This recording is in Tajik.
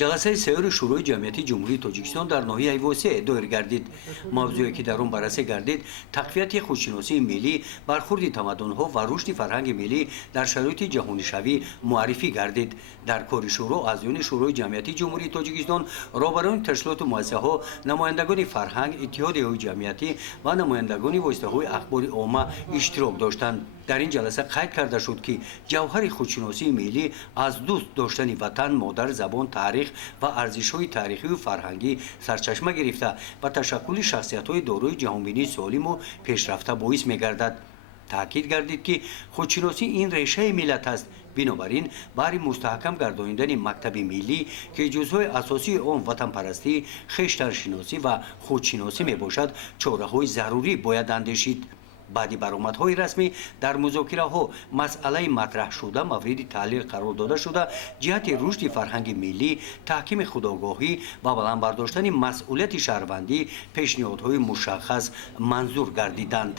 ҷаласаи сеюри шӯрои ҷамъияти ҷумҳурии тоҷикистон дар ноҳияи восеъ доир гардид. мавзӯе ки дар он баррасӣ гардид тақвияти худшиносии миллӣ, бархурди тамаддунҳо ва рушди фарҳанги миллӣ дар шароити ҷаҳонишавӣ муаррифӣ гардид. дар кори шӯро аъзоёни шӯрои ҷамъияти ҷумҳурии тоҷикистон, роҳбарони ташлоту муассисаҳо, намояндагони фарҳанг, иттиҳодияҳои ҷамъиятӣ ва намояндагони воситаҳои ахбори омма иштирок доштанд. дар ин ҷаласа қайд карда шуд ки ҷавҳари худшиносии миллӣ аз дӯст доштани ватан, модар, забон, таърих ва арзишҳои таърихиву фарҳангӣ сарчашма гирифта ба ташаккули шахсиятҳои дорои ҷаҳонбинии солиму пешрафта боис мегардад. таъкид гардид ки худшиносӣ ин решаи миллат аст. бинобар ин баҳри мустаҳкам гардонидани мактаби миллӣ ки ҷузъҳои асосии он ватанпарастӣ, хештаншиносӣ ва худшиносӣ мебошад, чораҳои зарурӣ бояд андешид. баъди баромадҳои расмӣ дар музокираҳо масъалаи матраҳшуда мавриди таҳлил қарор дода шуда, ҷиҳати рушди фарҳанги миллӣ, таҳкими худогоҳӣ ва баландбардоштани масъулияти шаҳрвандӣ пешниҳодҳои мушаххас манзур гардиданд.